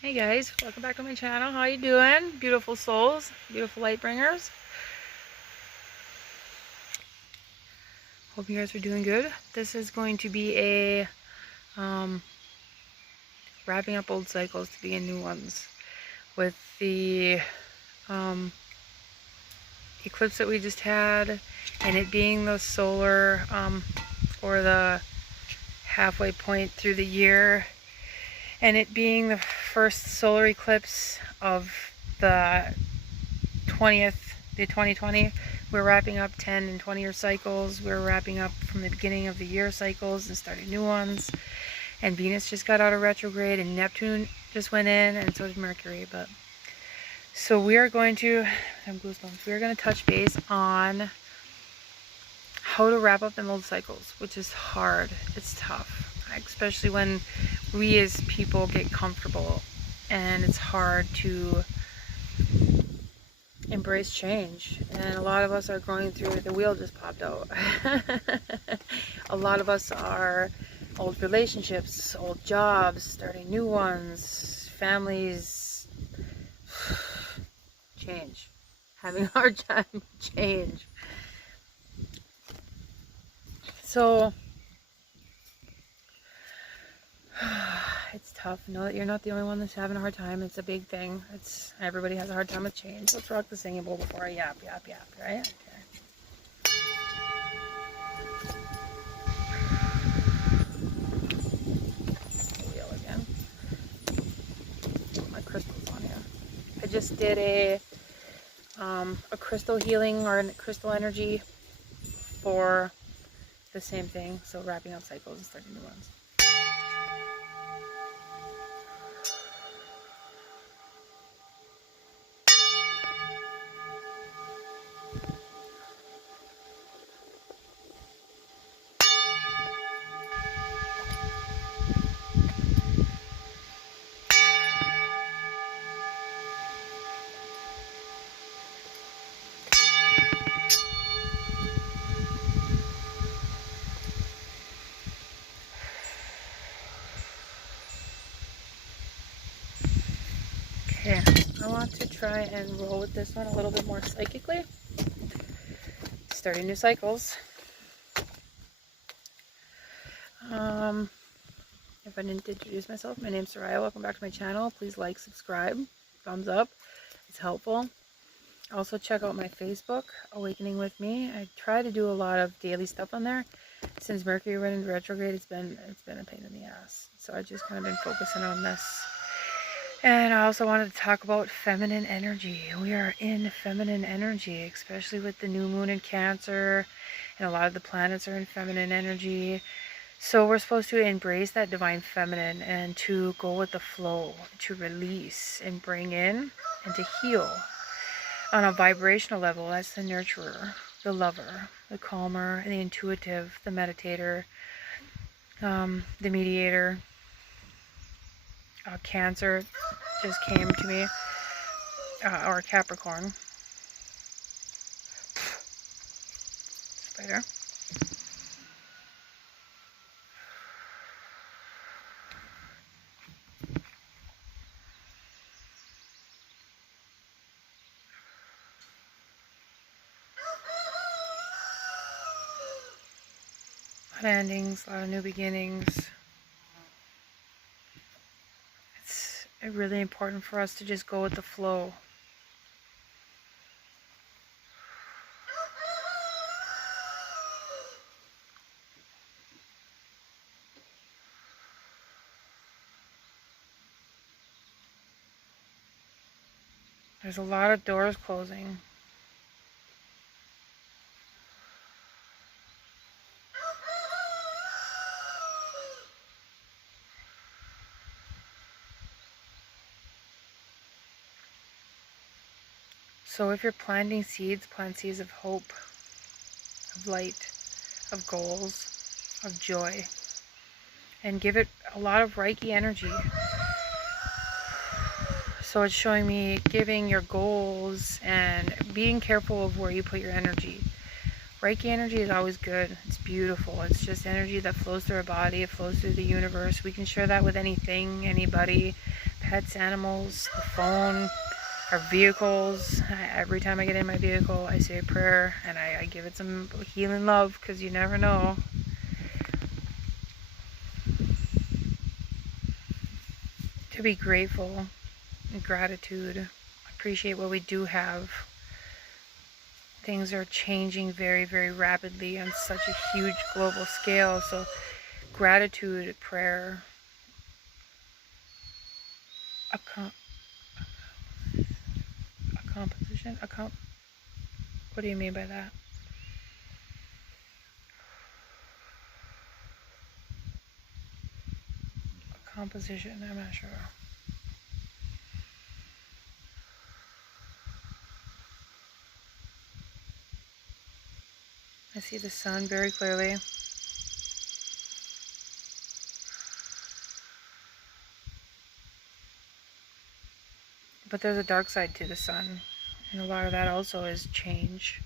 Hey guys, welcome back to my channel. How you doing? Beautiful souls, beautiful light bringers. Hope you guys are doing good. This is going to be a wrapping up old cycles to begin new ones with the eclipse that we just had, and it being the solar or the halfway point through the year, and it being the first solar eclipse of the 2020. We're wrapping up 10 and 20-year cycles. We're wrapping up from the beginning of the year cycles and starting new ones. And Venus just got out of retrograde, and Neptune just went in, and so did Mercury. But so we are going to, I have goosebumps. We are going to touch base on how to wrap up them old cycles, which is hard. It's tough, especially when we as people get comfortable, and it's hard to embrace change. And a lot of us are going through, the wheel just popped out. A lot of us are old relationships, old jobs, starting new ones, families, change, having a hard time with change. So it's tough. Know that you're not the only one that's having a hard time. It's a big thing. Everybody has a hard time with change. Let's rock the singing bowl before I yap, right? Okay. Wheel again. Put my crystals on here. I just did a crystal healing or a crystal energy for the same thing. So wrapping up cycles and starting new ones. Okay, I want to try and roll with this one a little bit more psychically. Starting new cycles. If I didn't introduce myself, my name's Soraya. Welcome back to my channel. Please like, subscribe, thumbs up. It's helpful. Also check out my Facebook, Awakening with Me. I try to do a lot of daily stuff on there. Since Mercury went into retrograde, it's been a pain in the ass. So I just kind of been focusing on this. And I also wanted to talk about feminine energy. We are in feminine energy, especially with the new moon in Cancer, and a lot of the planets are in feminine energy. So we're supposed to embrace that divine feminine and to go with the flow, to release and bring in and to heal on a vibrational level. That's the nurturer, the lover, the calmer, the intuitive, the meditator, the mediator. Cancer just came to me, or Capricorn. Spider. A lot of endings, a lot of new beginnings. It's really important for us to just go with the flow. There's a lot of doors closing. So if you're planting seeds, plant seeds of hope, of light, of goals, of joy, and give it a lot of Reiki energy. So it's showing me giving your goals and being careful of where you put your energy. Reiki energy is always good. It's beautiful. It's just energy that flows through our body. It flows through the universe. We can share that with anything, anybody, pets, animals, the phone, our vehicles. Every time I get in my vehicle, I say a prayer and I give it some healing love, because you never know. To be grateful and gratitude, appreciate what we do have. Things are changing very, very rapidly on such a huge global scale. So gratitude, prayer, a composition, what do you mean by that? A composition, I'm not sure. I see the sun very clearly. But there's a dark side to the sun, and a lot of that also is change.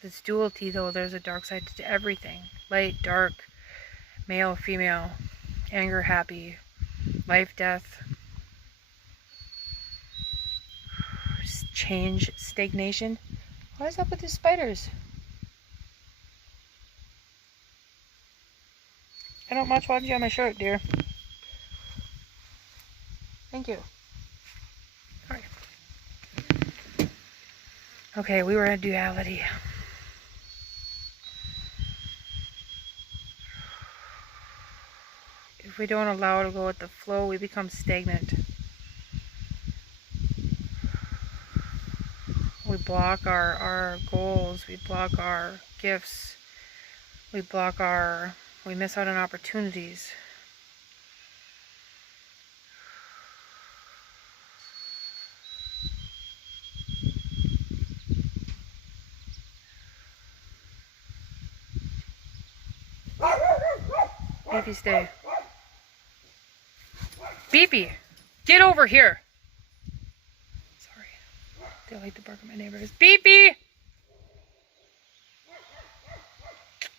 This duality, though, there's a dark side to everything. Light, dark, male, female, anger, happy, life, death, change, stagnation. What is up with these spiders? I don't much want you on my shirt, dear. Thank you. Alright. Okay, we were at duality. If we don't allow it to go with the flow, we become stagnant. We block our goals, we block our gifts, we miss out on opportunities. Beefy, stay. Beefy, get over here. Sorry, they like to bark at my neighbors. Beefy,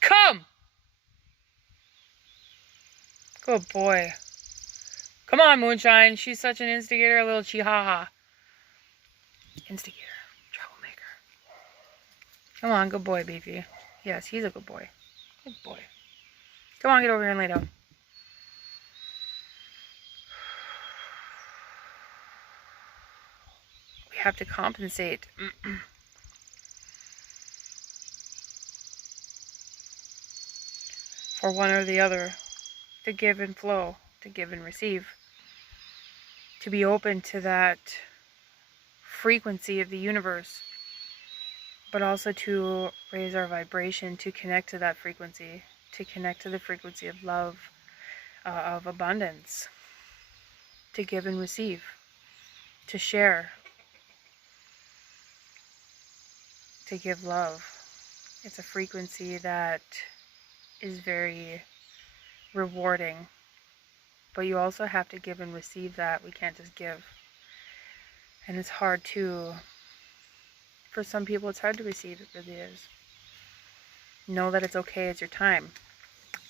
come. Good boy. Come on, Moonshine. She's such an instigator, a little chihuahua. Instigator, troublemaker. Come on, good boy, Beefy. Yes, he's a good boy. Good boy. Come on, get over here and lay down. We have to compensate. For one or the other. To give and flow. To give and receive. To be open to that frequency of the universe. But also to raise our vibration. To connect to that frequency. To connect to the frequency of love. Of abundance. To give and receive. To share. To give love. It's a frequency that is very rewarding, but you also have to give and receive that. We can't just give, and it's hard to, for some people it's hard to receive. It really is. Know that it's okay, it's your time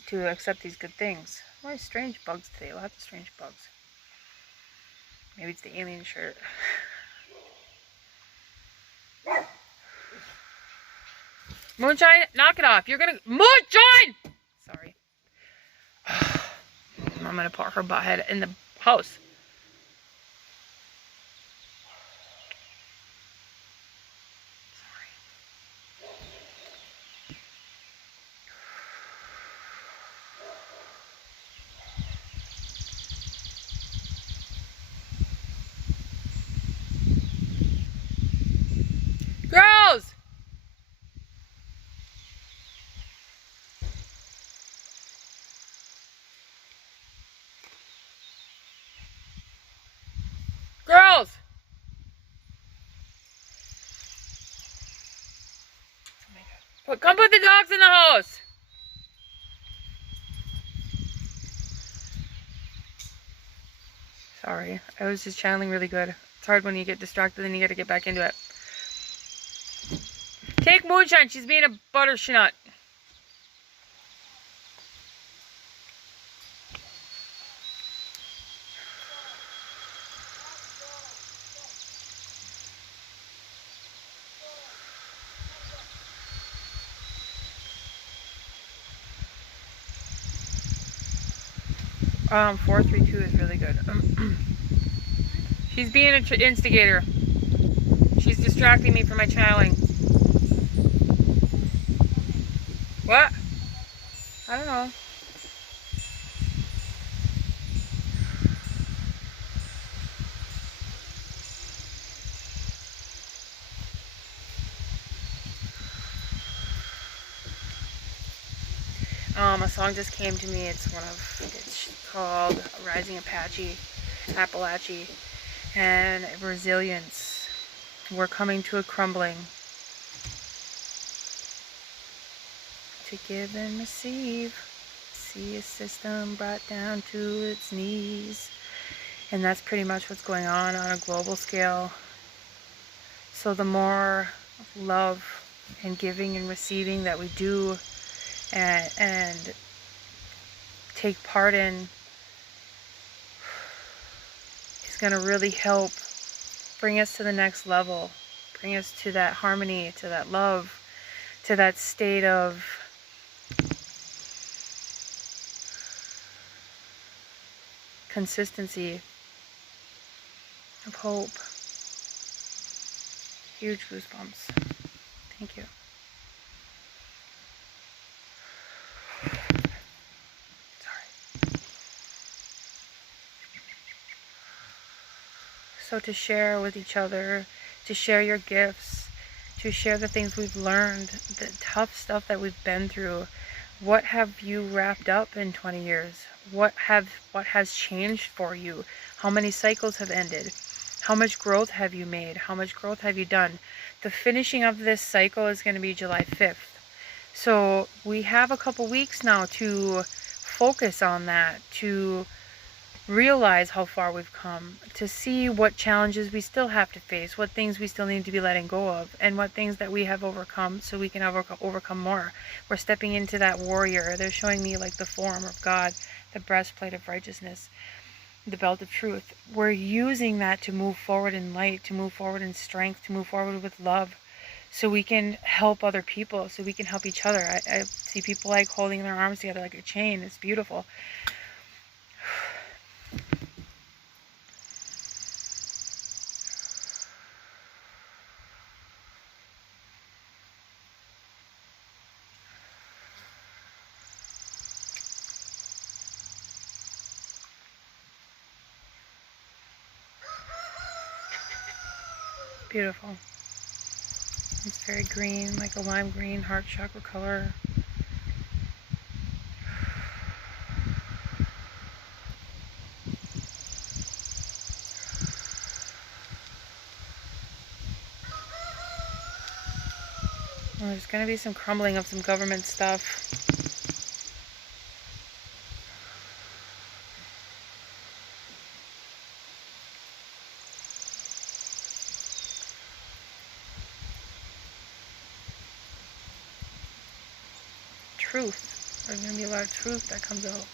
to accept these good things. Why strange bugs today? Lots of strange bugs. Maybe it's the alien shirt. Moonshine, knock it off. You're gonna... Moonshine! Sorry. I'm gonna put her butt head in the house. Girls! Girls! Come put the dogs in the house. Sorry, I was just channeling really good. It's hard when you get distracted and you gotta get back into it. Take Moonshine, she's being a butternut. 432 is really good. She's being an instigator. She's distracting me from my channeling. What? I don't know. A song just came to me. It's called Rising Appalachie, and resilience. We're coming to a crumbling. To give and receive. See a system brought down to its knees. And that's pretty much what's going on a global scale. So the more love and giving and receiving that we do and take part in is going to really help bring us to the next level, bring us to that harmony, to that love, to that state of consistency, of hope. Huge goosebumps. Thank you. So to share with each other, to share your gifts, to share the things we've learned, the tough stuff that we've been through. What have you wrapped up in 20 years? What has changed for you? How many cycles have ended? How much growth have you made? How much growth have you done? The finishing of this cycle is going to be July 5th. So we have a couple weeks now to focus on that, to realize how far we've come, to see what challenges we still have to face, what things we still need to be letting go of, and what things that we have overcome so we can overcome more. We're stepping into that warrior. They're showing me like the form of God, the breastplate of righteousness, the belt of truth. We're using that to move forward in light, to move forward in strength, to move forward with love, so we can help other people, so we can help each other. I see people like holding their arms together like a chain. It's beautiful. Beautiful. It's very green, like a lime green heart chakra color. Well, there's going to be some crumbling of some government stuff. Truth. There's going to be a lot of truth that comes out.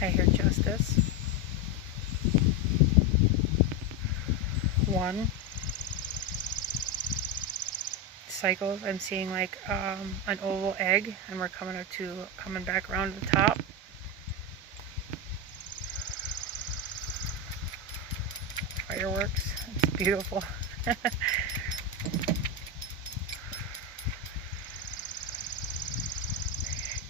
I hear justice. One. Cycles. I'm seeing like an oval egg, and we're coming back around to the top. Fireworks. It's beautiful.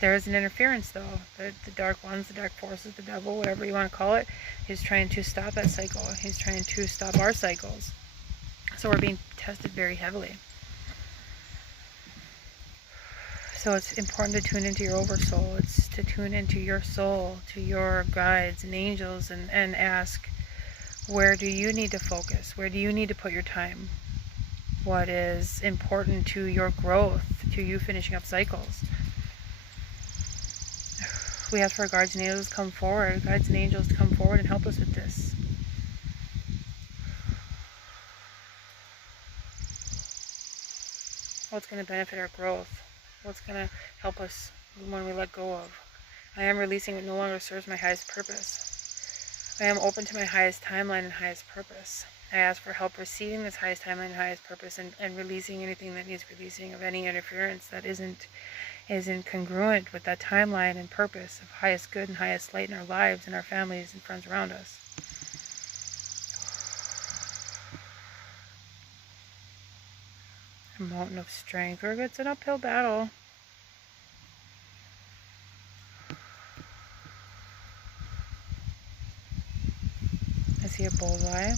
There is an interference though. The dark ones, the dark forces, the devil, whatever you want to call it, is trying to stop that cycle. He's trying to stop our cycles. So we're being tested very heavily. So it's important to tune into your oversoul. It's to tune into your soul, to your guides and angels, and ask, where do you need to focus? Where do you need to put your time? What is important to your growth, to you finishing up cycles? We ask for our guides and angels to come forward, guides and angels to come forward and help us with this. What's going to benefit our growth? What's going to help us when we let go of? I am releasing what no longer serves my highest purpose. I am open to my highest timeline and highest purpose. I ask for help receiving this highest timeline and highest purpose, and releasing anything that needs releasing, of any interference that isn't congruent with that timeline and purpose of highest good and highest light in our lives and our families and friends around us. A mountain of strength. It's an uphill battle. I see a bullseye.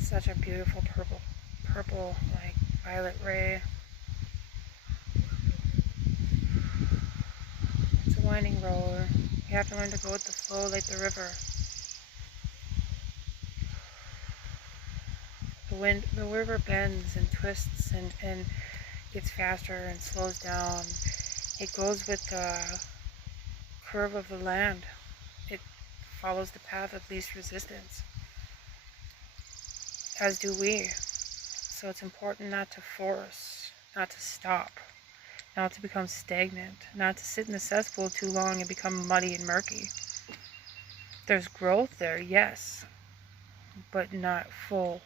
Such a beautiful purple like violet ray. It's a winding road. You have to learn to go with the flow like the river. The river bends and twists and gets faster and slows down. It goes with the curve of the land. It follows the path of least resistance, as do we. So it's important not to force, not to stop, not to become stagnant, not to sit in the cesspool too long and become muddy and murky. There's growth there, yes, but not full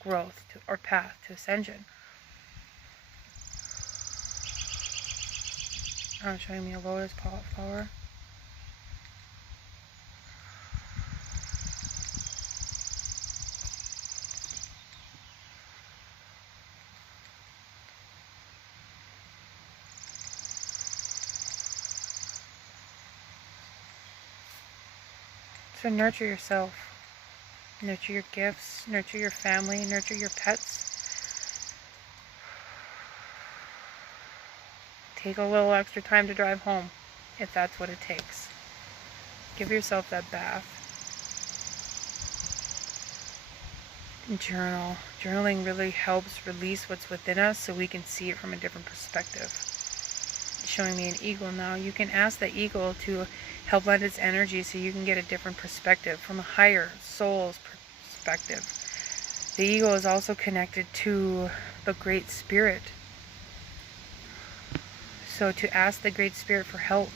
growth or path to ascension. I'm showing me a lotus flower. So nurture yourself, nurture your gifts, nurture your family, nurture your pets. Take a little extra time to drive home, if that's what it takes. Give yourself that bath. Journal. Journaling really helps release what's within us so we can see it from a different perspective. It's showing me an eagle now. You can ask the eagle to help lend its energy so you can get a different perspective, from a higher soul's perspective. The eagle is also connected to the Great Spirit. So to ask the Great Spirit for help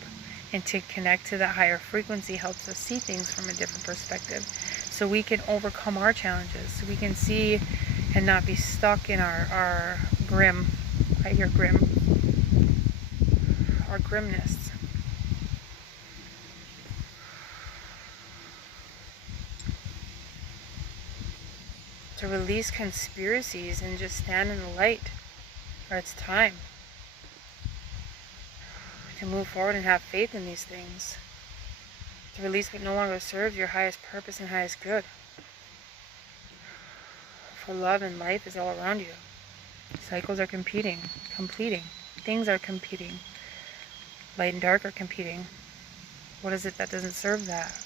and to connect to that higher frequency helps us see things from a different perspective, so we can overcome our challenges, so we can see and not be stuck in our grim, I hear grim, our grimness. To release conspiracies and just stand in the light, or it's time to move forward and have faith in these things. To release what no longer serves your highest purpose and highest good. For love and life is all around you. Cycles are completing. Things are competing. Light and dark are competing. What is it that doesn't serve that?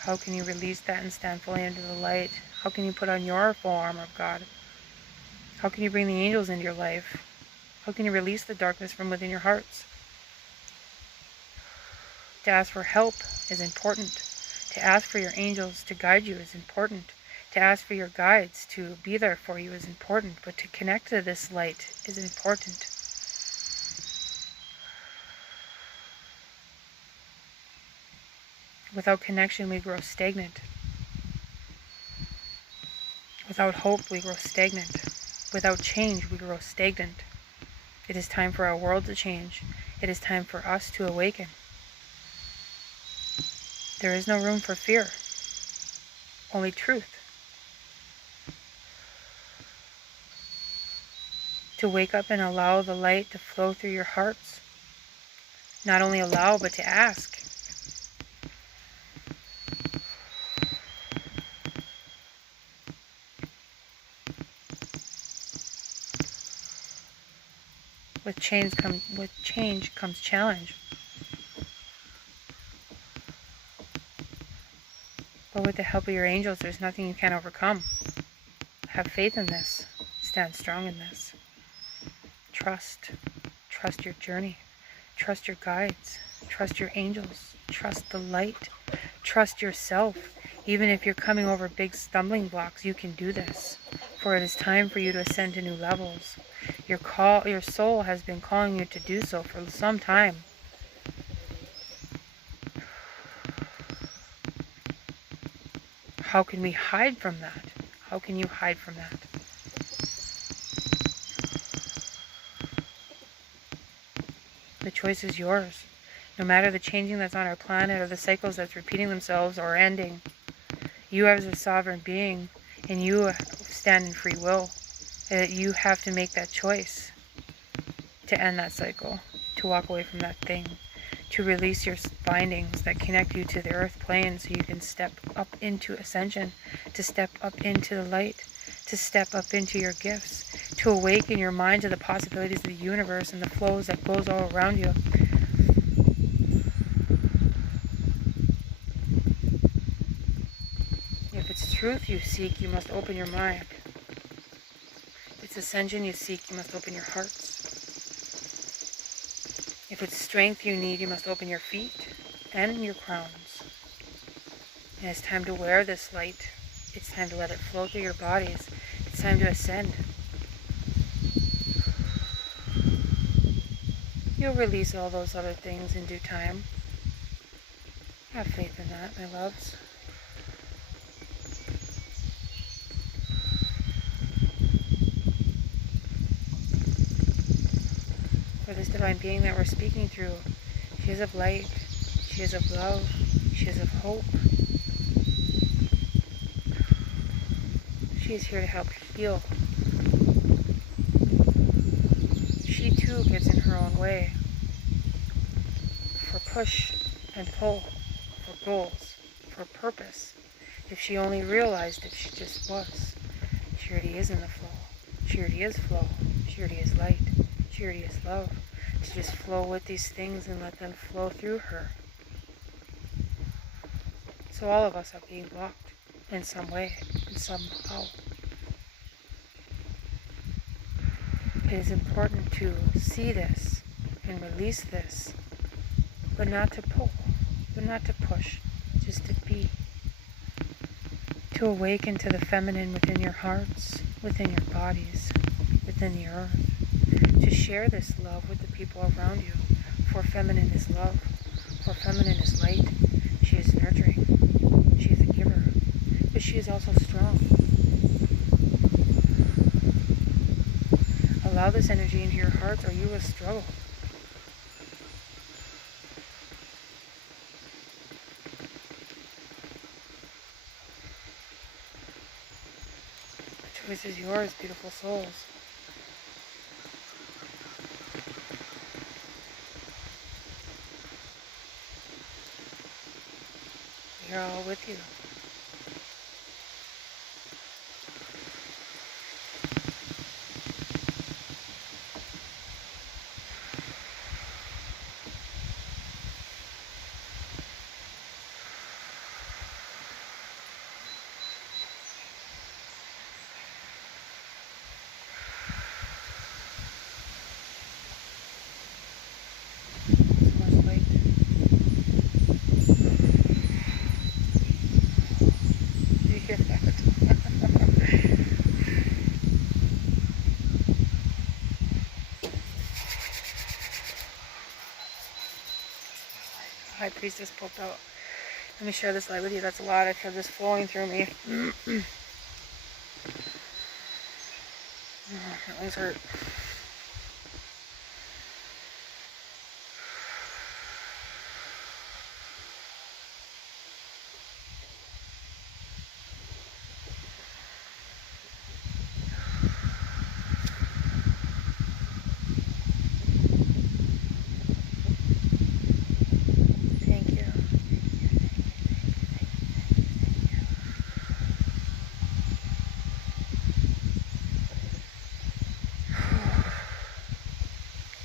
How can you release that and stand fully into the light? How can you put on your full armor of God? How can you bring the angels into your life? How can you release the darkness from within your hearts? To ask for help is important. To ask for your angels to guide you is important. To ask for your guides to be there for you is important. But to connect to this light is important. Without connection, we grow stagnant. Without hope, we grow stagnant. Without change, we grow stagnant. It is time for our world to change. It is time for us to awaken. There is no room for fear, only truth. To wake up and allow the light to flow through your hearts. Not only allow, but to ask. With change comes challenge. But with the help of your angels, there's nothing you can't overcome. Have faith in this. Stand strong in this. Trust. Trust your journey. Trust your guides. Trust your angels. Trust the light. Trust yourself. Even if you're coming over big stumbling blocks, you can do this. For it is time for you to ascend to new levels. Your soul has been calling you to do so for some time. How can we hide from that? How can you hide from that? The choice is yours. No matter the changing that's on our planet or the cycles that's repeating themselves or ending, you as a sovereign being, and you stand in free will, you have to make that choice to end that cycle, to walk away from that thing, to release your bindings that connect you to the earth plane so you can step up into ascension, to step up into the light, to step up into your gifts, to awaken your mind to the possibilities of the universe and the flows that goes all around you. If it's truth you seek, you must open your mind. If it's ascension you seek, you must open your hearts. If it's strength you need, you must open your feet and your crowns. And it's time to wear this light. It's time to let it flow through your bodies. It's time to ascend. You'll release all those other things in due time. Have faith in that, my loves. For this divine being that we're speaking through, she is of light, she is of love, she is of hope. She is here to help heal. She too gets in her own way for push and pull, for goals, for purpose. If she only realized, if she just was, she already is in the flow. She already is flow. She already is light. She already is love. To just flow with these things and let them flow through her. So all of us are being blocked in some way, in somehow. It is important to see this and release this, but not to pull, but not to push, just to be. To awaken to the feminine within your hearts, within your bodies, within the earth. To share this love with the people around you. For feminine is love. For feminine is light. She is nurturing. She is a giver. But she is also strong. Allow this energy into your hearts or you will struggle. The choice is yours, beautiful souls. We are all with you. High Priestess poked out. Let me share this light with you. That's a lot. I feel this flowing through me. My lungs hurt.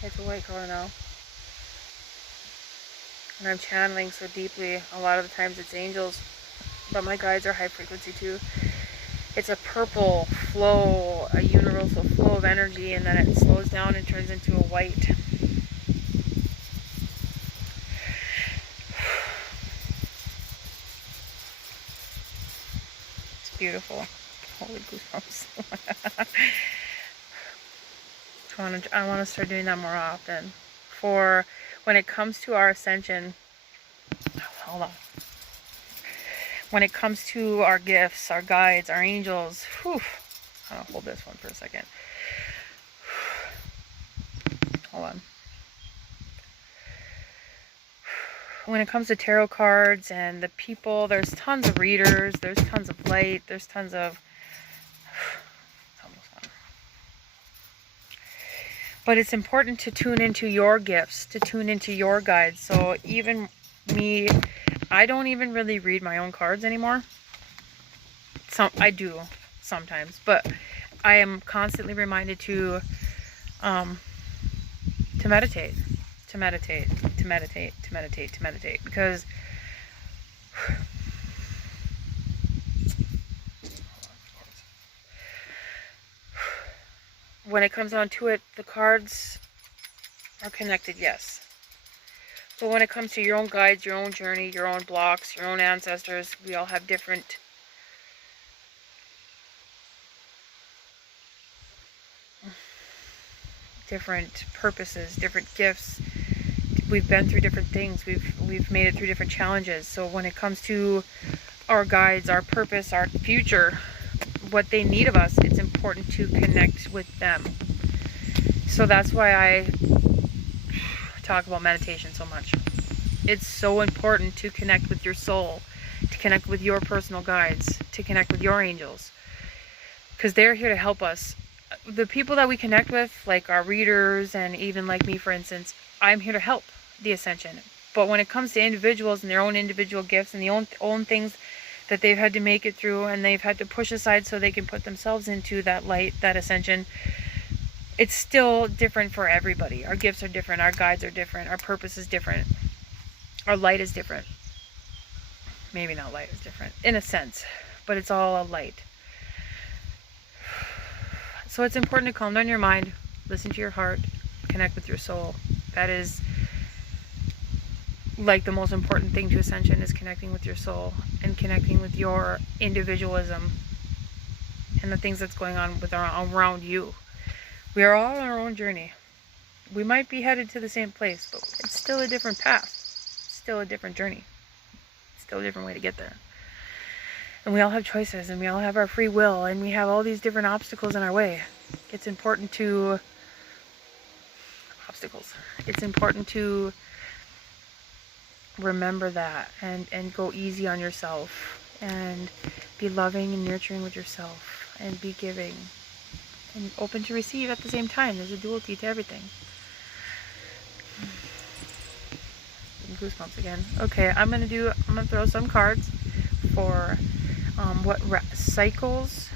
It's a white color now. And I'm channeling so deeply, a lot of the times it's angels, but my guides are high frequency too. It's a purple flow, a universal flow of energy, and then it slows down and turns into a white. It's beautiful. Holy goosebumps. I want to start doing that more often. For when it comes to our ascension, hold on. When it comes to our gifts, our guides, our angels, whew, I'll hold this one for a second. Hold on. When it comes to tarot cards and the people, there's tons of readers, there's tons of light, there's tons of... But it's important to tune into your gifts, to tune into your guides. So even me, I don't even really read my own cards anymore. I do sometimes, but I am constantly reminded to meditate, to meditate, to meditate, to meditate, to meditate, because when it comes down to it, the cards are connected, yes. But when it comes to your own guides, your own journey, your own blocks, your own ancestors, we all have different purposes, different gifts. We've been through different things. We've made it through different challenges. So when it comes to our guides, our purpose, our future, what they need of us, it's important to connect with them. So that's why I talk about meditation so much. It's so important to connect with your soul, to connect with your personal guides, to connect with your angels, because they're here to help us. The people that we connect with, like our readers, and even like me, for instance, I'm here to help the ascension. But when it comes to individuals and their own individual gifts and the own things that they've had to make it through and they've had to push aside so they can put themselves into that light, that ascension, it's still different for everybody. Our gifts are different, our guides are different, our purpose is different, our light is different. Maybe not light is different, in a sense, but it's all a light. So it's important to calm down your mind, listen to your heart, connect with your soul. That is like the most important thing to ascension, is connecting with your soul and connecting with your individualism and the things that's going on around you. We are all on our own journey. We might be headed to the same place, but it's still a different path. It's still a different journey. It's still a different way to get there. And we all have choices, and we all have our free will, and we have all these different obstacles in our way. It's important to... It's important to remember that and go easy on yourself and be loving and nurturing with yourself and be giving and open to receive at the same time. There's a duality to everything. Goosebumps again. Okay, I'm gonna throw some cards for what cycles,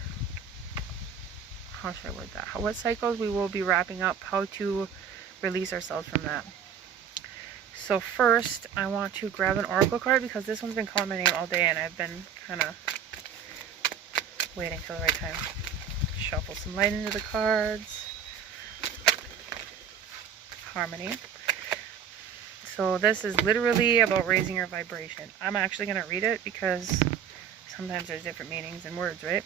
how should I word that? What cycles we will be wrapping up, how to release ourselves from that. So first, I want to grab an oracle card because this one's been calling my name all day and I've been kind of waiting for the right time. Shuffle some light into the cards. Harmony. So this is literally about raising your vibration. I'm actually going to read it because sometimes there's different meanings in words, right?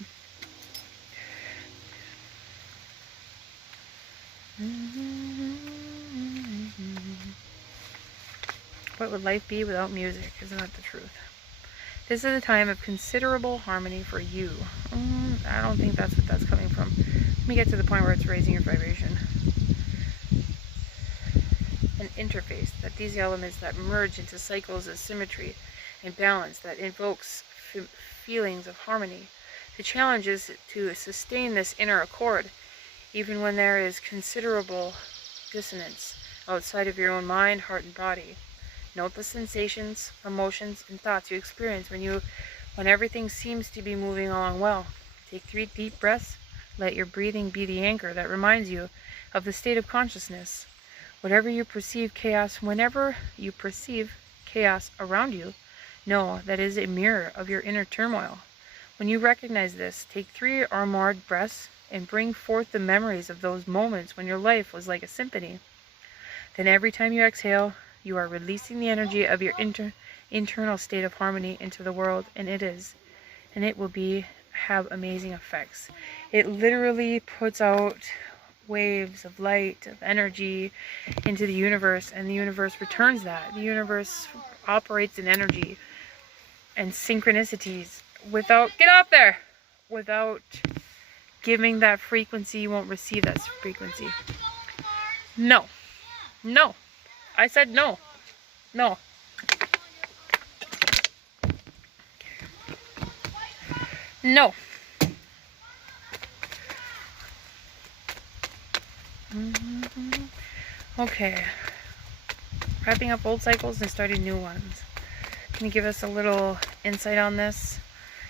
What would life be without music? Isn't that the truth? This is a time of considerable harmony for you. I don't think that's what that's coming from. Let me get to the point where it's raising your vibration. An interface, that these elements that merge into cycles of symmetry and balance, that invokes feelings of harmony. The challenge is to sustain this inner accord, even when there is considerable dissonance outside of your own mind, heart, and body. Note the sensations, emotions, and thoughts you experience when everything seems to be moving along well. Take 3 deep breaths. Let your breathing be the anchor that reminds you of the state of consciousness. Whenever you perceive chaos around you, know that is a mirror of your inner turmoil. When you recognize this, take 3 or more breaths and bring forth the memories of those moments when your life was like a symphony. Then every time you exhale, you are releasing the energy of your internal state of harmony into the world, and it will be have amazing effects. It literally puts out waves of light, of energy into the universe, and the universe returns that. The universe operates in energy and synchronicities. Without, get out there! Without giving that frequency, you won't receive that frequency. No. No. I said no. No. No. Okay. Wrapping up old cycles and starting new ones. Can you give us a little insight on this?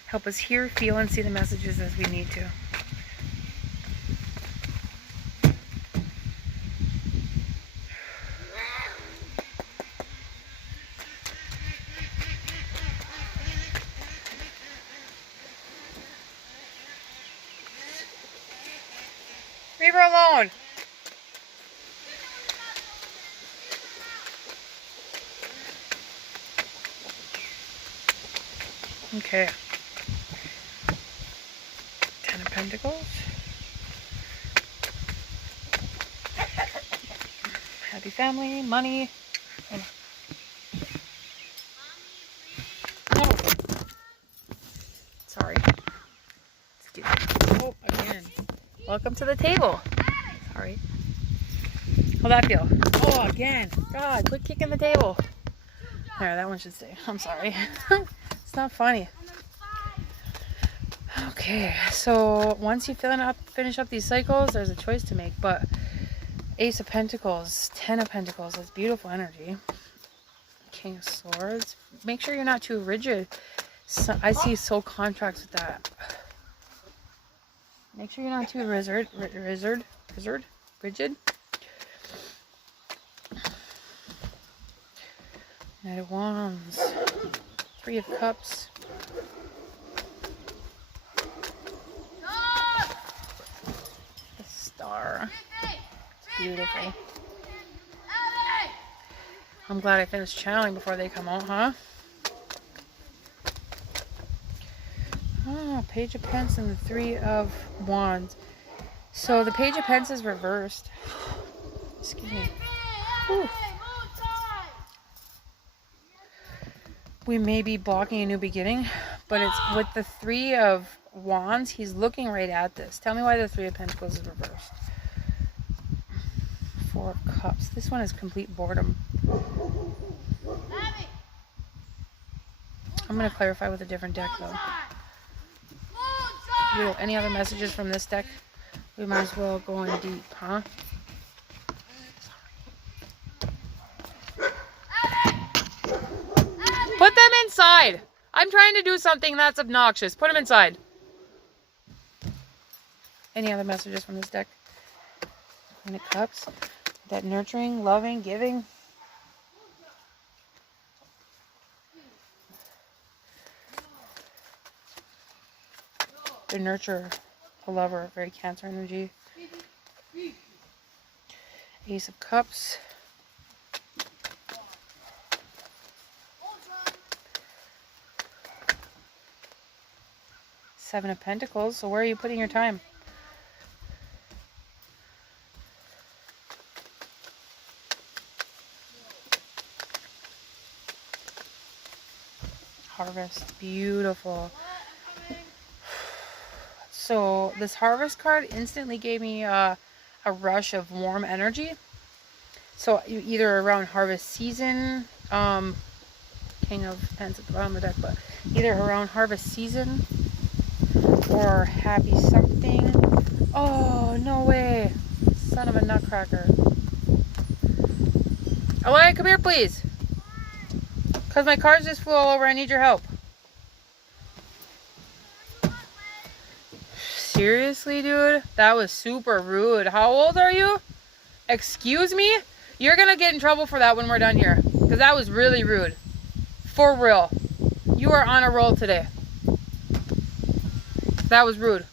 Help us hear, feel, and see the messages as we need to. Leave her alone. Okay. 10 of Pentacles. Happy family, money. No. Sorry. Excuse me. Oh, again. Welcome to the table. Sorry. How'd that feel? Oh, again. God, quit kicking the table. There, that one should stay. I'm sorry. It's not funny. Okay, so once you finish up these cycles, there's a choice to make. But Ace of Pentacles, 10 of Pentacles, that's beautiful energy. King of Swords. Make sure you're not too rigid. So, I see soul contracts with that. Make sure you're not too rigid. Knight of Wands. 3 of Cups. The Star. It's beautiful. I'm glad I finished channeling before they come out, huh? Oh, Page of Pence and the 3 of Wands. So the Page of Pence is reversed. Excuse me. Whew. We may be blocking a new beginning, but it's with the 3 of Wands, he's looking right at this. Tell me why the 3 of Pentacles is reversed. 4 of Cups. This one is complete boredom. I'm going to clarify with a different deck, though. Any other messages from this deck? We might as well go in deep, huh? Put them inside! I'm trying to do something that's obnoxious. Put them inside. Any other messages from this deck? Queen of Cups. That nurturing, loving, giving. The nurturer, the lover, very Cancer energy. Ace of Cups. Seven of Pentacles. So where are you putting your time? Harvest. Beautiful. So this Harvest card instantly gave me a rush of warm energy. So either around harvest season, King of Pence at the bottom of the deck, but either around harvest season or happy something. Oh, no way. Son of a nutcracker. Alaya, come here, please. Because my cards just flew all over. I need your help. Seriously, dude? That was super rude. How old are you? Excuse me? You're going to get in trouble for that when we're done here. Because that was really rude. For real. You are on a roll today. That was rude.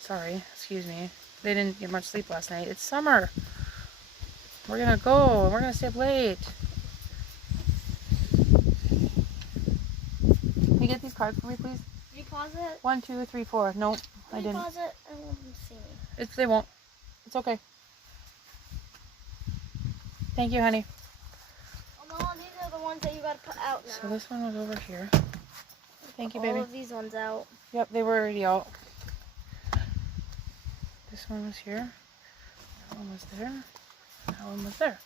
Sorry. Excuse me. They didn't get much sleep last night. It's summer. We're going to go. We're going to stay up late. card for me, please? Did you pause it? 1, 2, 3, 4. Nope, I didn't. Pause it. I want them to see me. They won't. It's okay. Thank you, honey. Oh, Mom, these are the ones that you gotta put out now. So this one was over here. Thank you, All baby. of these ones out. Yep, they were already out. This one was here. That one was there. That one was there.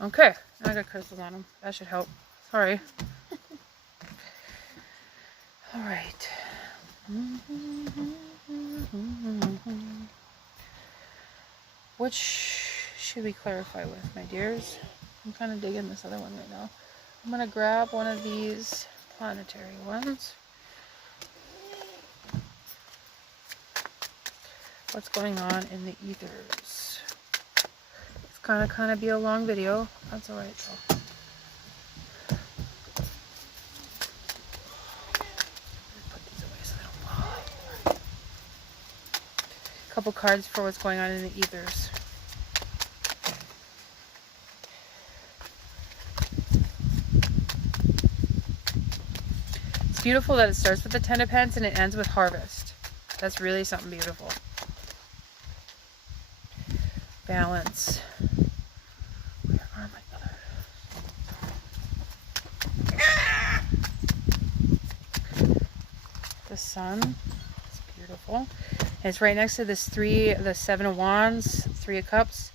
Okay, now I got crystals on them. That should help. Sorry. All right. Which should we clarify with, my dears? I'm kind of digging this other one right now. I'm going to grab one of these planetary ones. What's going on in the ethers? It's gonna kind of be a long video. That's all right though. Put these away so they don't fall. A couple cards for what's going on in the ethers. It's beautiful that it starts with the Ten of Pentacles and it ends with harvest. That's really something beautiful. Balance. Where are my others? The sun. It's beautiful. And it's right next to this the Seven of Wands, Three of Cups,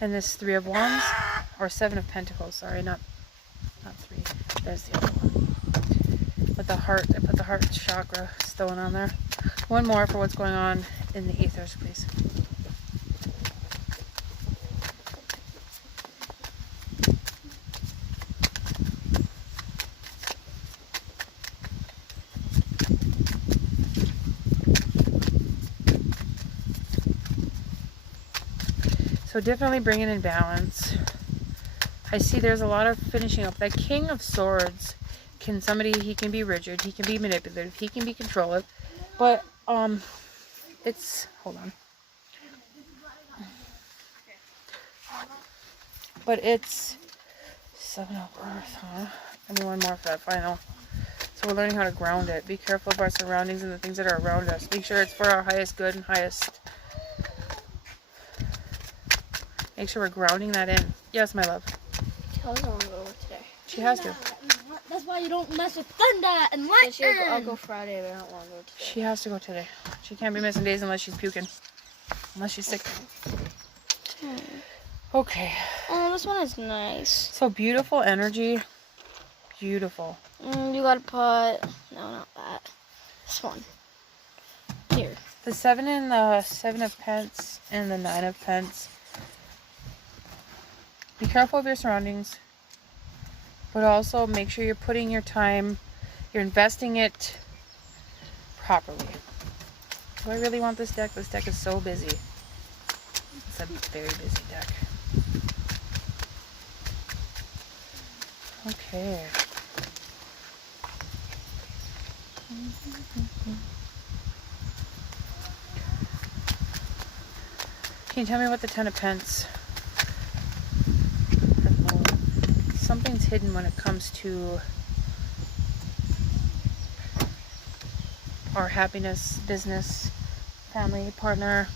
and this Three of Wands, or Seven of Pentacles. Sorry, not three. There's the other one. With the heart, I put the heart chakra stone on there. One more for what's going on in the ethers, please. So definitely bring it in balance. I see there's a lot of finishing up. That King of Swords he can be rigid, he can be manipulative, he can be controlling, but it's, hold on. But it's Seven of Earth, huh? I need one more for that final. So we're learning how to ground it. Be careful of our surroundings and the things that are around us. Make sure it's for our highest good and highest. Make sure we're grounding that in. Yes, my love. Tell her I want to go today. She has to. That's why you don't mess with thunder and lightning. I'll go Friday, but I don't want to go today. She has to go today. She can't be missing days unless she's puking. Unless she's sick. Okay. Oh, this one is nice. So beautiful energy. Beautiful. You gotta put... No, not that. This one. Here. The Seven and the Seven of Pentacles and the Nine of Pentacles. Be careful of your surroundings. But also make sure you're putting your time, you're investing it properly. Do I really want this deck? This deck is so busy. It's a very busy deck. Okay. Can you tell me what the Ten of Pentacles? Something's hidden when it comes to our happiness, business, family, partner.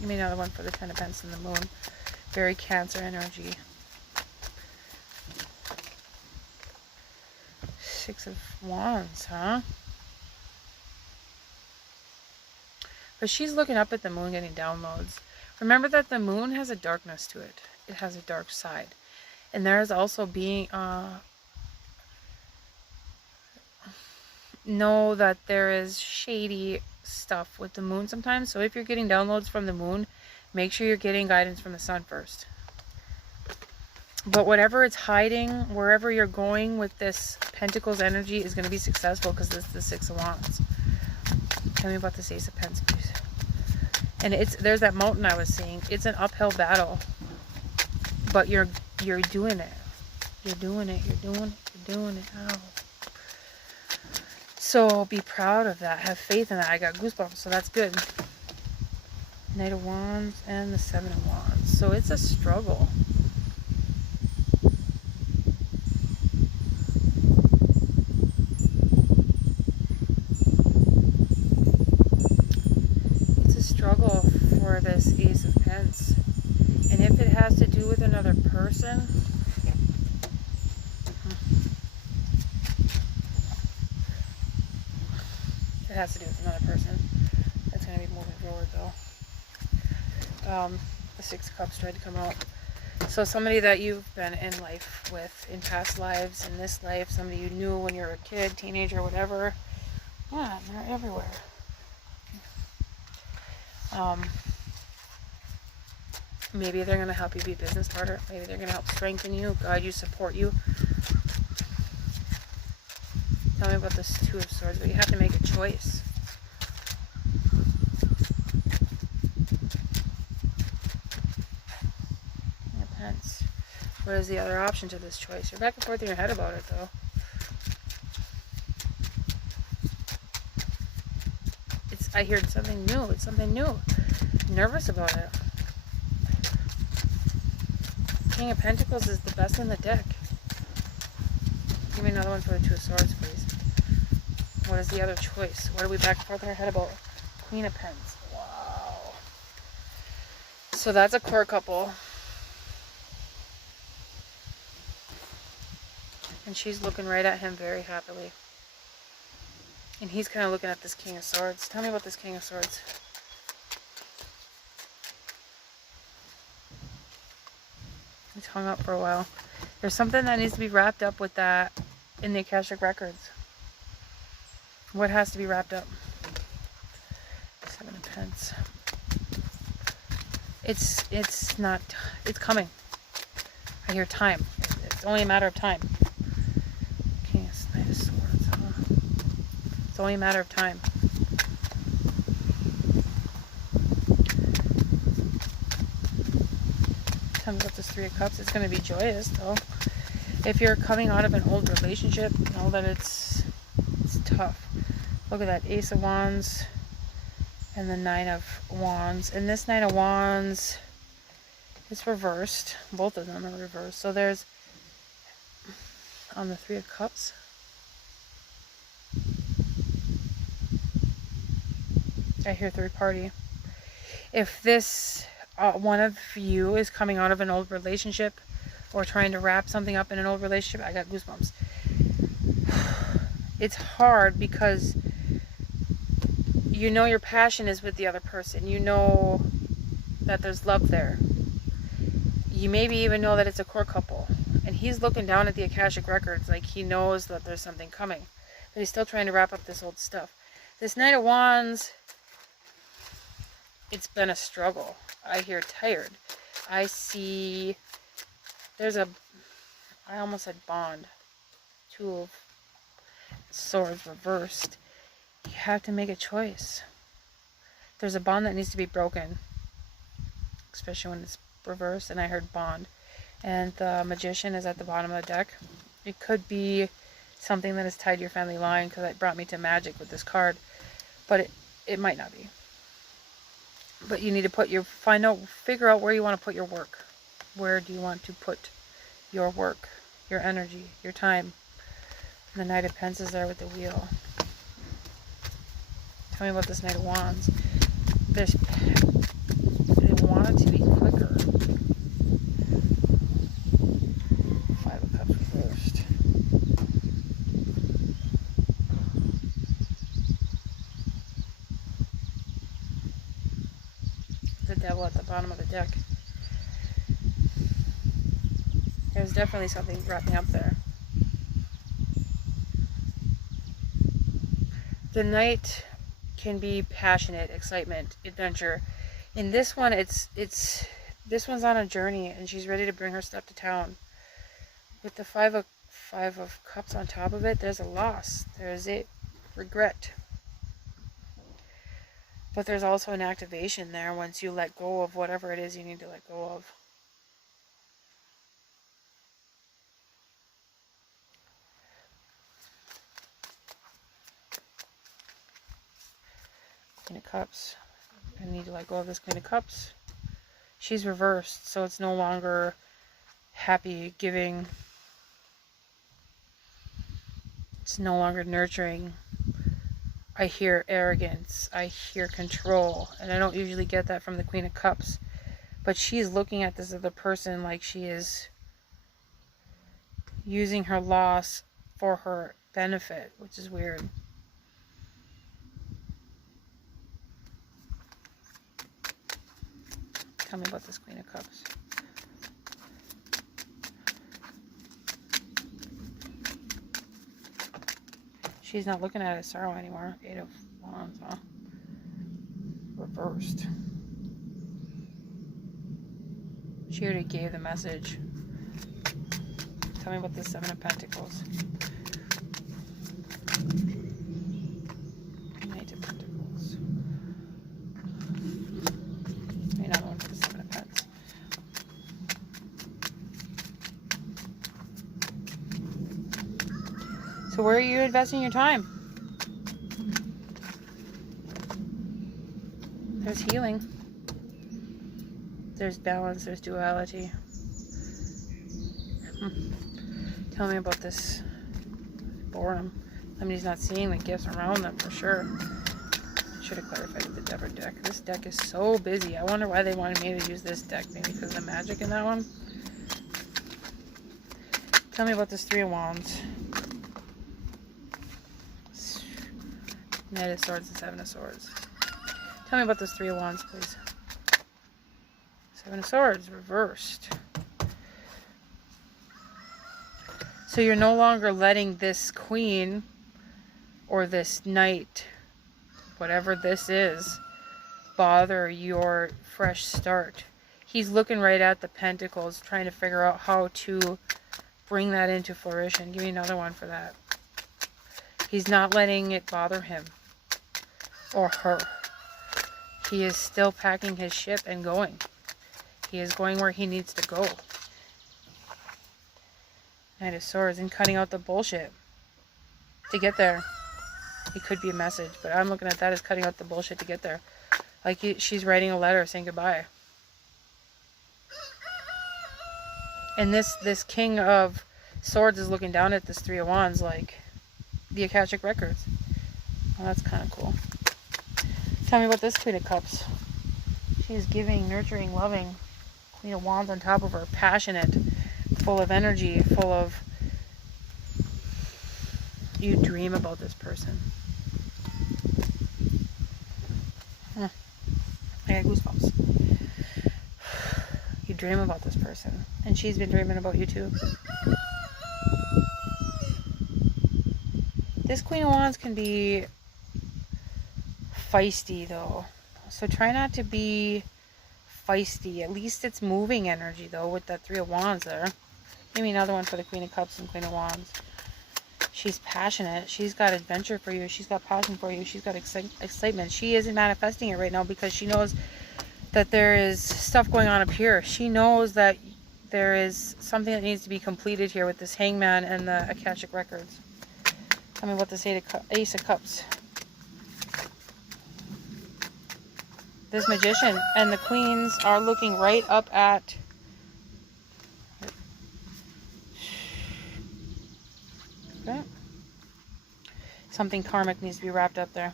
Give me another one for the Ten of Pentacles and the Moon. Very Cancer energy. Six of Wands, huh? But she's looking up at the moon getting downloads. Remember that the moon has a darkness to it. It has a dark side. And there is also being... know that there is shady stuff with the moon sometimes. So if you're getting downloads from the moon, make sure you're getting guidance from the sun first. But whatever it's hiding, wherever you're going with this Pentacles energy is going to be successful because this is the Six of Wands. Tell me about this Ace of Pentacles, please. And there's that mountain I was seeing. It's an uphill battle. But you're doing it. You're doing it. You're doing it. You're doing it. Ow. So be proud of that. Have faith in that. I got goosebumps, so that's good. Knight of Wands and the Seven of Wands. So it's a struggle. It's a struggle for this Ace of Pence. And if it has to do with another person, it has to do with another person. That's going to be moving forward though. The Six of Cups tried to come out. So somebody that you've been in life with in past lives, in this life, somebody you knew when you were a kid, teenager, whatever. Yeah, they're everywhere. Maybe they're going to help you be a business partner. Maybe they're going to help strengthen you, guide you, support you. Tell me about this Two of Swords, but you have to make a choice. Pence. What is the other option to this choice? You're back and forth in your head about it, though. I hear something new. It's something new. I'm nervous about it. King of Pentacles is the best in the deck. Give me another one for the Two of Swords, please. What is the other choice? What are we back and forth in our head about? Queen of Pens. Wow. So that's a core couple. And she's looking right at him very happily. And he's kind of looking at this King of Swords. Tell me about this King of Swords. He's hung up for a while. There's something that needs to be wrapped up with that in the Akashic Records. What has to be wrapped up? Seven of Pence. It's not. It's coming. I hear time. It's only a matter of time. King of Knight of Swords. Huh? It's only a matter of time. Tell me about this Three of Cups. It's going to be joyous, though. If you're coming out of an old relationship, know that it's tough. Look at that Ace of Wands and the Nine of Wands. And this Nine of Wands is reversed. Both of them are reversed. So there's, on the Three of Cups, I hear third party. If this one of you is coming out of an old relationship or trying to wrap something up in an old relationship, I got goosebumps. It's hard because you know your passion is with the other person. You know that there's love there. You maybe even know that it's a core couple. And he's looking down at the Akashic Records like he knows that there's something coming. But he's still trying to wrap up this old stuff. This Knight of Wands, it's been a struggle. I hear tired. I see there's a, I almost said bond. Two of Swords reversed. You have to make a choice. There's a bond that needs to be broken, especially when it's reversed, and I heard bond. And the Magician is at the bottom of the deck. It could be something that is tied to your family line, because it brought me to magic with this card, but it might not be. But you need to put your, figure out where you want to put your work. Where do you want to put your work, your energy, your time? And the Knight of Pence is there with the wheel. Tell me about this Knight of Wands. They want it to be quicker. Five of Cups reversed. The Devil at the bottom of the deck. There's definitely something wrapping up there. The Knight can be passionate, excitement, adventure. In this one, this one's on a journey, and she's ready to bring her stuff to town. With the Five of Cups on top of it, there's a loss. There's a regret. But there's also an activation there once you let go of whatever it is you need to let go of. Queen of Cups. I need to let go of this Queen of Cups. She's reversed, so it's no longer happy giving. It's no longer nurturing. I hear arrogance. I hear control. And I don't usually get that from the Queen of Cups. But she's looking at this other person like she is using her loss for her benefit, which is weird. Tell me about this Queen of Cups. She's not looking at it as sorrow anymore. 8 of Wands, huh? Reversed. She already gave the message. Tell me about the 7 of Pentacles. Knight of Pentacles. Another one for the 7 of Pents. So where are you investing your time? There's healing. There's balance. There's duality. Tell me about this boredom. Somebody's not seeing the gifts around them for sure. I should have clarified with the Deborah deck. This deck is so busy. I wonder why they wanted me to use this deck. Maybe because of the magic in that one. Tell me about this 3 of Wands. Knight of Swords and 7 of Swords. Tell me about this 3 of Wands, please. 7 of Swords, reversed. So you're no longer letting this queen or this knight, whatever this is, bother your fresh start. He's looking right at the pentacles, trying to figure out how to bring that into fruition. Give me another one for that. He's not letting it bother him or her. He is still packing his ship and going. He is going where he needs to go. Knight of Swords, and cutting out the bullshit to get there. It could be a message, but I'm looking at that as cutting out the bullshit to get there. Like she's writing a letter saying goodbye. And this King of Swords is looking down at this 3 of Wands like the Akashic Records. Well, that's kind of cool. Tell me about this Queen of Cups. She is giving, nurturing, loving. Queen of Wands on top of her. Passionate. Full of energy. Full of... You dream about this person. I got goosebumps. You dream about this person. And she's been dreaming about you too. This Queen of Wands can be feisty though. So try not to be feisty. At least it's moving energy though with that 3 of Wands there. Give me another one for the Queen of Cups and Queen of Wands. She's passionate. She's got adventure for you. She's got passion for you. She's got excitement. She isn't manifesting it right now because she knows that there is stuff going on up here. She knows that there is something that needs to be completed here with this Hangman and the Akashic Records. Tell me what this Ace of Cups. This Magician and the Queens are looking right up at... Okay. Something karmic needs to be wrapped up there.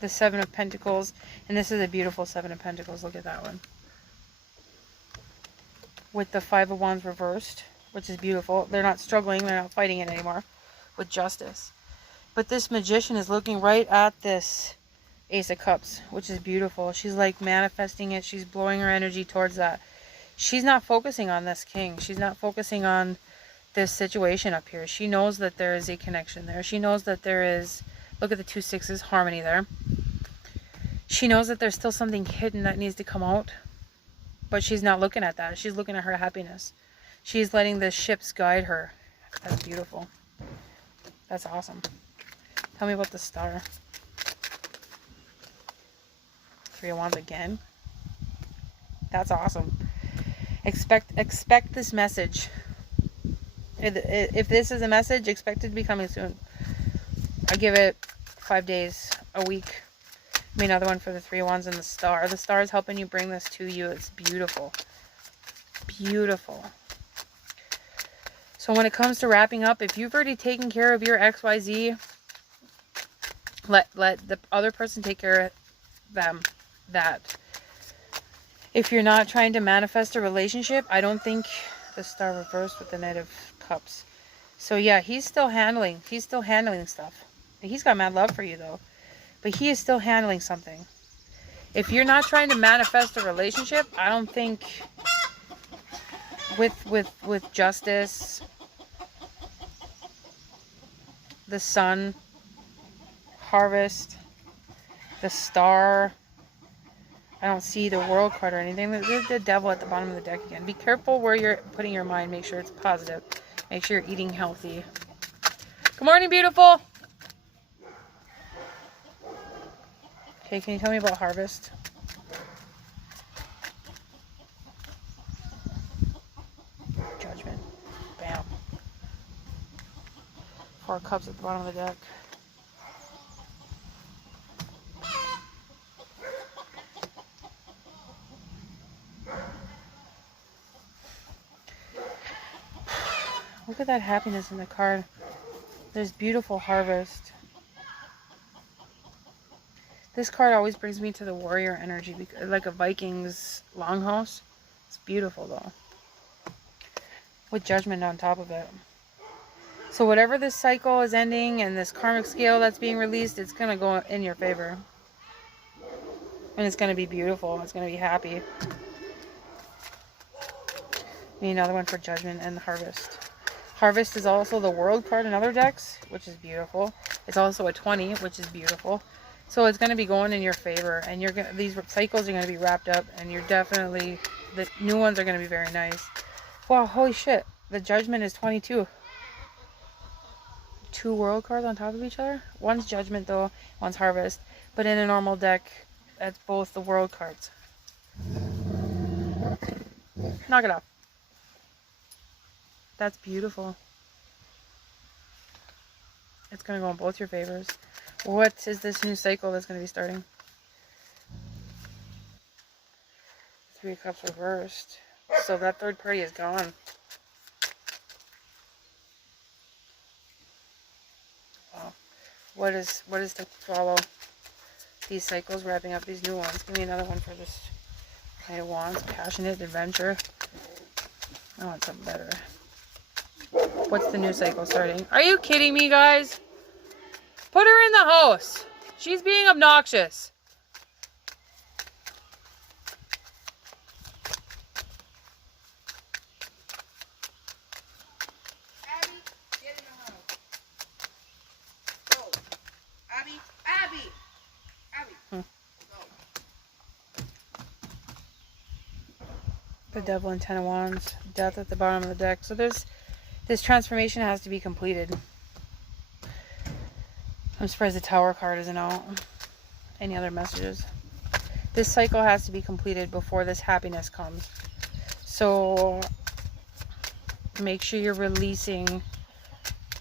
The 7 of Pentacles. And this is a beautiful 7 of Pentacles. Look at that one. With the 5 of Wands reversed, which is beautiful. They're not struggling. They're not fighting it anymore. With justice. But this Magician is looking right at this Ace of Cups, which is beautiful. She's like manifesting it. She's blowing her energy towards that. She's not focusing on this king. She's not focusing on this situation up here. She knows that there is a connection there. She knows that there is, look at the 2 6s, harmony there. She knows that there's still something hidden that needs to come out, but she's not looking at that. She's looking at her happiness. She's letting the ships guide her. That's beautiful. That's awesome. Tell me about the Star. 3 of Wands again. That's awesome. Expect this message. If this is a message, expect it to be coming soon. I give it 5 days, a week. Give me another one for the 3 wands and the star. The star is helping you bring this to you. It's beautiful. Beautiful. So when it comes to wrapping up, if you've already taken care of your XYZ, let the other person take care of them. That. If you're not trying to manifest a relationship, I don't think the star reversed with the Knight of Cups. So yeah, he's still handling stuff. He's got mad love for you though. But he is still handling something. If you're not trying to manifest a relationship, I don't think with justice, the sun, harvest, the star, I don't see the world card or anything. There's the devil at the bottom of the deck again. Be careful where you're putting your mind. Make sure it's positive. Make sure you're eating healthy. Good morning, beautiful. Okay, can you tell me about harvest? Judgment. Bam. 4 cups at the bottom of the deck. Look at that happiness in the card. There's beautiful harvest. This card always brings me to the warrior energy, like a Viking's longhouse. It's beautiful though. With judgment on top of it. So whatever this cycle is ending and this karmic scale that's being released, it's going to go in your favor. And it's going to be beautiful. It's going to be happy. Need another one for judgment and harvest. Harvest is also the world card in other decks, which is beautiful. It's also a 20, which is beautiful. So it's going to be going in your favor, and these cycles are going to be wrapped up, and you're definitely, the new ones are going to be very nice. Wow, holy shit. The judgment is 22. 2 world cards on top of each other. One's judgment though, one's harvest. But in a normal deck, that's both the world cards. Knock it off. That's beautiful. It's going to go in both your favors. What is this new cycle that's going to be starting? 3 of Cups reversed. So that third party is gone. Wow. What is to follow these cycles, wrapping up these new ones? Give me another one for this Knight of Wands. Passionate, adventure. I want something better. What's the new cycle starting? Are you kidding me, guys? Put her in the house. She's being obnoxious. Abby, get in the house. Go. Abby. Go. The Devil and 10 of Wands. Death at the bottom of the deck. So this transformation has to be completed. I'm surprised the Tower card isn't out. Any other messages? This cycle has to be completed before this happiness comes. So make sure you're releasing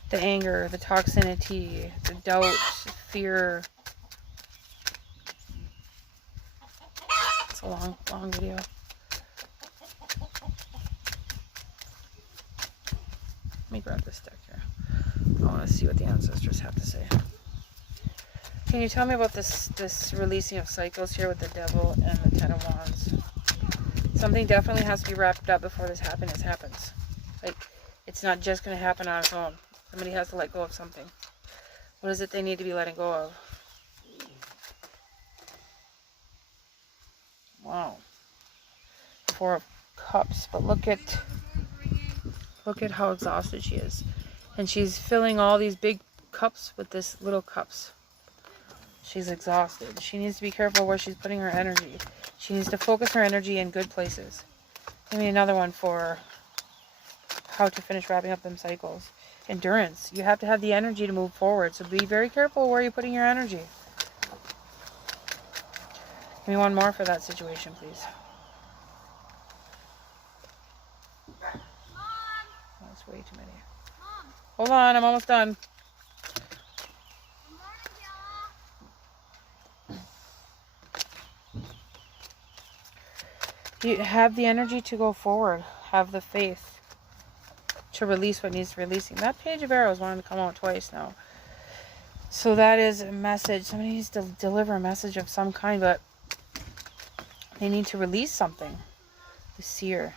the anger, the toxicity, the doubt, fear. It's a long video. Let me grab this deck here. I want to see what the ancestors have to say. Can you tell me about this releasing of cycles here with the Devil and the 10 of Wands? Something definitely has to be wrapped up before this happiness happens. Like, it's not just going to happen on its own. Somebody has to let go of something. What is it they need to be letting go of? Wow. 4 of Cups. But look at how exhausted she is. And she's filling all these big cups with this little cups. She's exhausted. She needs to be careful where she's putting her energy. She needs to focus her energy in good places. Give me another one for how to finish wrapping up them cycles. Endurance. You have to have the energy to move forward. So be very careful where you're putting your energy. Give me one more for that situation, please. Mom. Oh, that's way too many. Mom. Hold on, I'm almost done. Good morning, Bella. You have the energy to go forward. Have the faith to release what needs releasing. That Page of Arrows wanted to come out twice now. So that is a message. Somebody needs to deliver a message of some kind, but they need to release something. The Seer.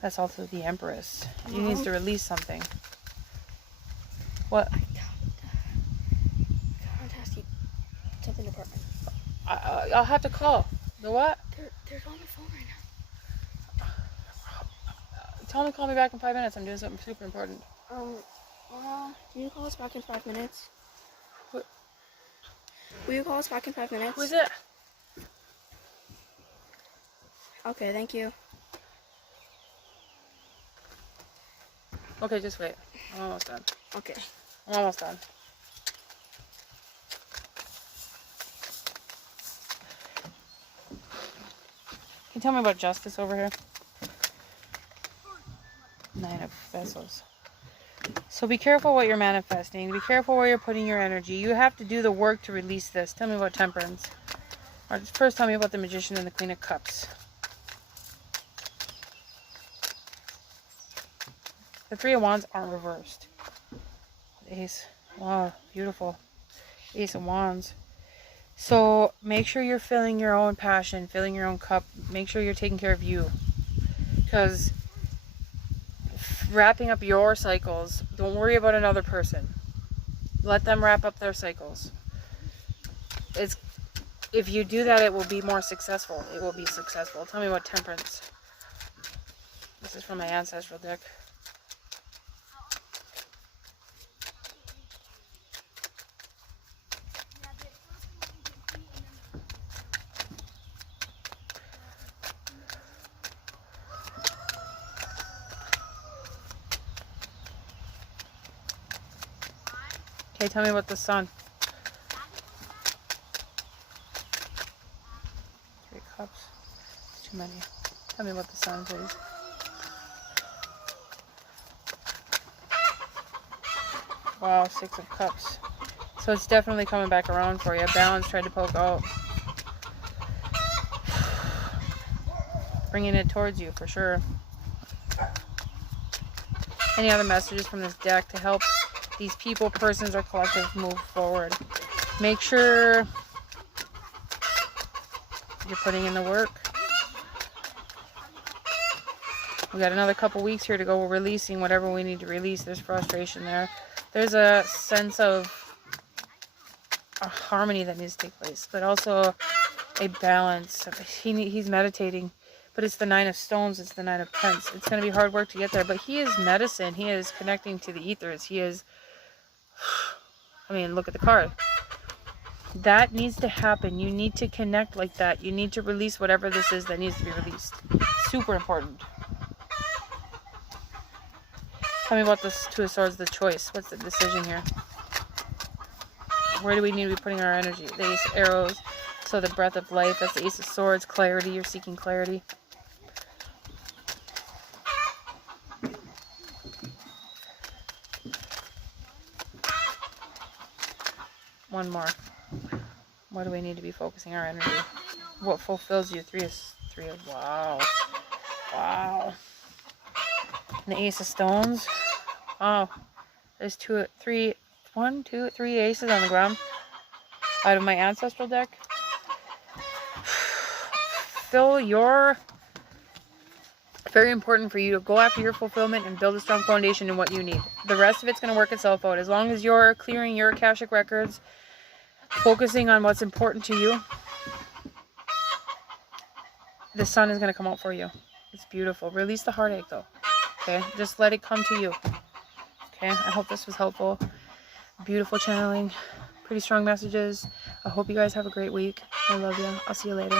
That's also the Empress. He needs to release something. What? I can't ask you something important. I'll have to call. The what? They're on the phone right now. Tell them to call me back in 5 minutes. I'm doing something super important. Can you call us back in 5 minutes? What? Will you call us back in 5 minutes? Who is it? Okay, thank you. Okay, just wait. I'm almost done. Okay. I'm almost done. Can you tell me about justice over here? 9 of Vessels. So be careful what you're manifesting. Be careful where you're putting your energy. You have to do the work to release this. Tell me about Temperance. Or first tell me about the Magician and the Queen of Cups. The 3 of Wands aren't reversed. Ace. Wow, beautiful. Ace of Wands. So make sure you're filling your own passion, filling your own cup. Make sure you're taking care of you. Because wrapping up your cycles, don't worry about another person. Let them wrap up their cycles. If you do that, it will be more successful. It will be successful. Tell me about Temperance. This is from my ancestral deck. Okay, tell me about the Sun. 3 cups. It's too many. Tell me about the Sun, please. Wow, 6 of Cups. So it's definitely coming back around for you. Balance tried to poke out. Bringing it towards you, for sure. Any other messages from this deck to help these people, persons, or collectives move forward? Make sure you're putting in the work. We got another couple weeks here to go. We're releasing whatever we need to release. There's frustration there. There's a sense of a harmony that needs to take place, but also a balance. He's meditating, but it's the 9 of Stones. It's the 9 of Pence. It's going to be hard work to get there, but he is medicine. He is connecting to the ethers. He is, I mean, look at the card. That needs to happen. You need to connect like that. You need to release whatever this is that needs to be released. Super important. Tell me about this 2 of Swords, the choice. What's the decision here? Where do we need to be putting our energy? The Ace of Arrows. So the breath of life. That's the Ace of Swords. Clarity. You're seeking clarity. One more. Where do we need to be focusing our energy? What fulfills you? 3 of wow. Wow. And the Ace of Stones. Oh, there's 3 aces on the ground out of my ancestral deck. Very important for you to go after your fulfillment and build a strong foundation in what you need. The rest of it's going to work itself out. As long as you're clearing your Akashic records, focusing on what's important to you, the sun is going to come out for you. It's beautiful. Release the heartache though. Okay, just let it come to you. Okay, I hope this was helpful. Beautiful channeling, pretty strong messages. I hope you guys have a great week. I love you. I'll see you later.